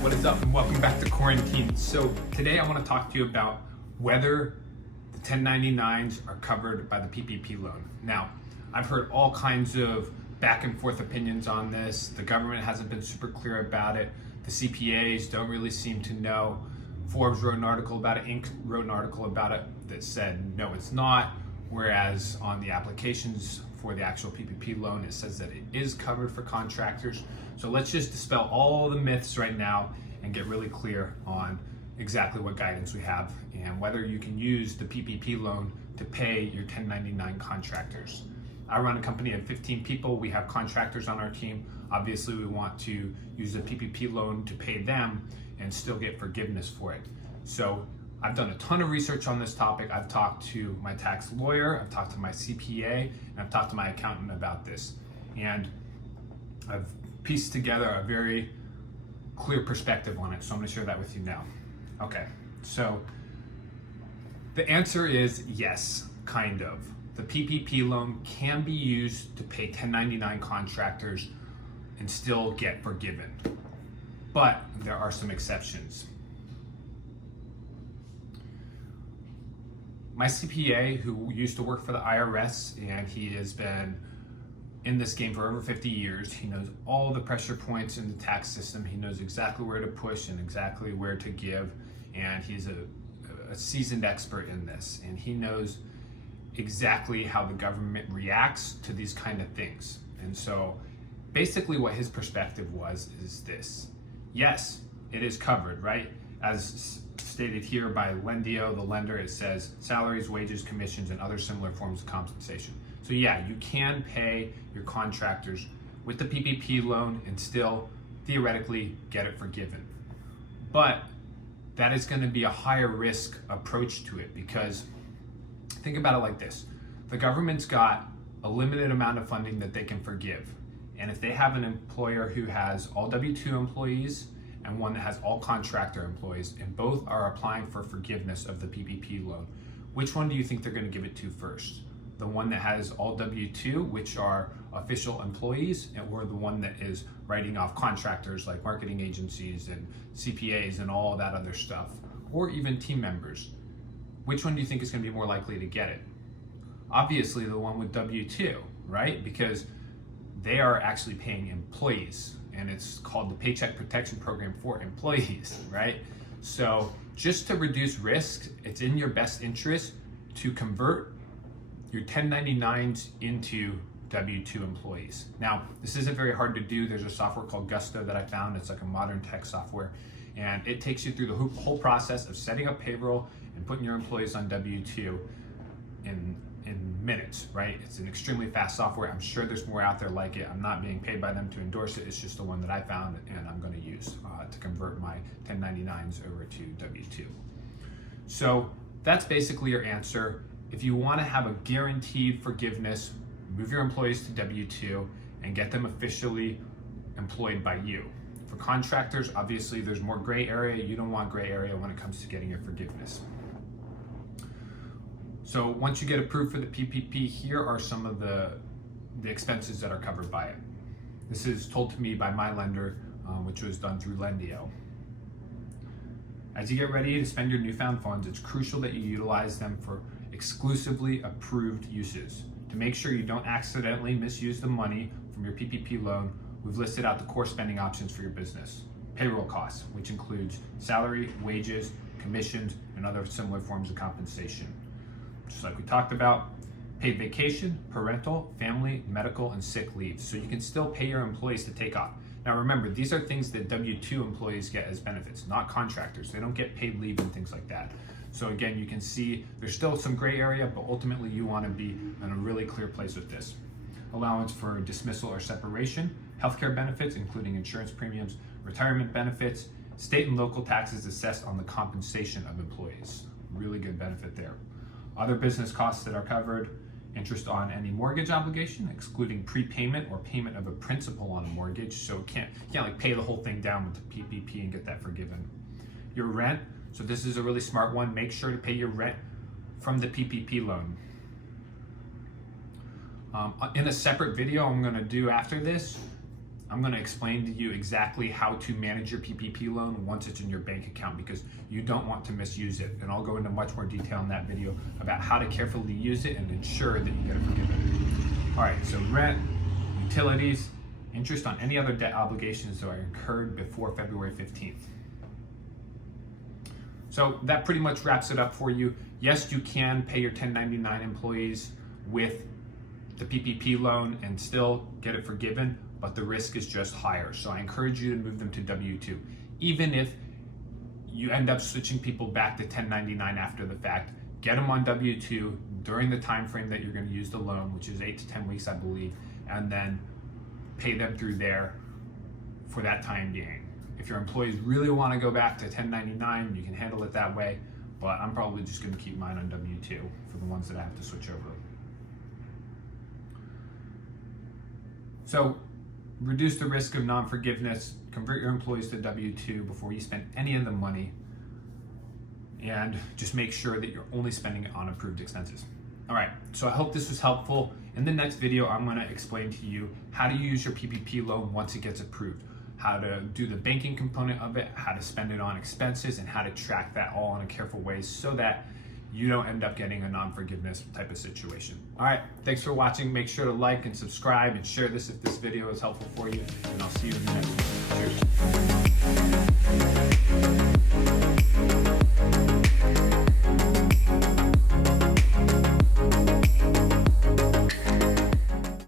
What is up, and welcome back to Quarantine. So today I want to talk to you about whether the 1099s are covered by the PPP loan. Now, I've heard all kinds of back and forth opinions on this. The government hasn't been super clear about it. The CPAs don't really seem to know. Forbes wrote an article about it, Inc. wrote an article about it that said no, it's not. Whereas on the applications for the actual PPP loan, it says that it is covered for contractors. So let's just dispel all the myths right now and get really clear on exactly what guidance we have and whether you can use the PPP loan to pay your 1099 contractors. I run a company of 15 people. We have contractors on our team. Obviously, we want to use the PPP loan to pay them and still get forgiveness for it. So I've done a ton of research on this topic. I've talked to my tax lawyer, I've talked to my CPA, and I've talked to my accountant about this. And I've pieced together a very clear perspective on it. So I'm gonna share that with you now. Okay, so the answer is yes, kind of. The PPP loan can be used to pay 1099 contractors and still get forgiven. But there are some exceptions. My CPA, who used to work for the IRS, and he has been in this game for over 50 years, he knows all the pressure points in the tax system. He knows exactly where to push and exactly where to give, and he's a seasoned expert in this, and he knows exactly how the government reacts to these kind of things. And so basically what his perspective is this. Yes, it is covered, right? As stated here by Lendio, the lender, it says salaries, wages, commissions, and other similar forms of compensation. So yeah, you can pay your contractors with the PPP loan and still theoretically get it forgiven. But that is going to be a higher risk approach to it, because think about it like this. The government's got a limited amount of funding that they can forgive. And if they have an employer who has all W-2 employees and one that has all contractor employees, and both are applying for forgiveness of the PPP loan, which one do you think they're going to give it to first? The one that has all W-2, which are official employees, or the one that is writing off contractors like marketing agencies and CPAs and all that other stuff, or even team members? Which one do you think is going to be more likely to get it? Obviously the one with W-2, right? Because they are actually paying employees, and it's called the Paycheck Protection Program for employees, right? So just to reduce risk, it's in your best interest to convert your 1099s into W-2 employees. Now, this isn't very hard to do. There's a software called Gusto that I found. It's like a modern tech software, and it takes you through the whole process of setting up payroll and putting your employees on W-2 in minutes, right? It's an extremely fast software. I'm sure there's more out there like it. I'm not being paid by them to endorse it. It's just the one that I found and I'm going to use to convert my 1099s over to W-2. So that's basically your answer. If you want to have a guaranteed forgiveness, move your employees to W-2 and get them officially employed by you. For contractors, obviously there's more gray area. You don't want gray area when it comes to getting your forgiveness. So once you get approved for the PPP, here are some of the expenses that are covered by it. This is told to me by my lender, which was done through Lendio. As you get ready to spend your newfound funds, it's crucial that you utilize them for exclusively approved uses. To make sure you don't accidentally misuse the money from your PPP loan, we've listed out the core spending options for your business. Payroll costs, which includes salary, wages, commissions, and other similar forms of compensation. Just like we talked about, paid vacation, parental, family, medical, and sick leave. So you can still pay your employees to take off. Now remember, these are things that W-2 employees get as benefits, not contractors. They don't get paid leave and things like that. So again, you can see there's still some gray area, but ultimately you want to be in a really clear place with this. Allowance for dismissal or separation, healthcare benefits, including insurance premiums, retirement benefits, state and local taxes assessed on the compensation of employees. Really good benefit there. Other business costs that are covered, interest on any mortgage obligation, excluding prepayment or payment of a principal on a mortgage. So you can't like pay the whole thing down with the PPP and get that forgiven. Your rent, so this is a really smart one. Make sure to pay your rent from the PPP loan. In a separate video I'm gonna do after this, I'm going to explain to you exactly how to manage your PPP loan once it's in your bank account, because you don't want to misuse it. And I'll go into much more detail in that video about how to carefully use it and ensure that you get it forgiven. All right, so rent, utilities, interest on any other debt obligations that are incurred before February 15th. So that pretty much wraps it up for you. Yes, you can pay your 1099 employees with the PPP loan and still get it forgiven, but the risk is just higher. So I encourage you to move them to W-2. Even if you end up switching people back to 1099 after the fact, get them on W-2 during the time frame that you're going to use the loan, which is 8 to 10 weeks, I believe, and then pay them through there for that time being. If your employees really want to go back to 1099, you can handle it that way, but I'm probably just going to keep mine on W-2 for the ones that I have to switch over. So reduce the risk of non-forgiveness, convert your employees to W-2 before you spend any of the money, and just make sure that you're only spending it on approved expenses. All right, so I hope this was helpful. In the next video, I'm going to explain to you how to use your PPP loan once it gets approved, how to do the banking component of it, how to spend it on expenses, and how to track that all in a careful way so that you don't end up getting a non-forgiveness type of situation. All right, thanks for watching. Make sure to like and subscribe and share this if this video is helpful for you, and I'll see you in the next one. Cheers.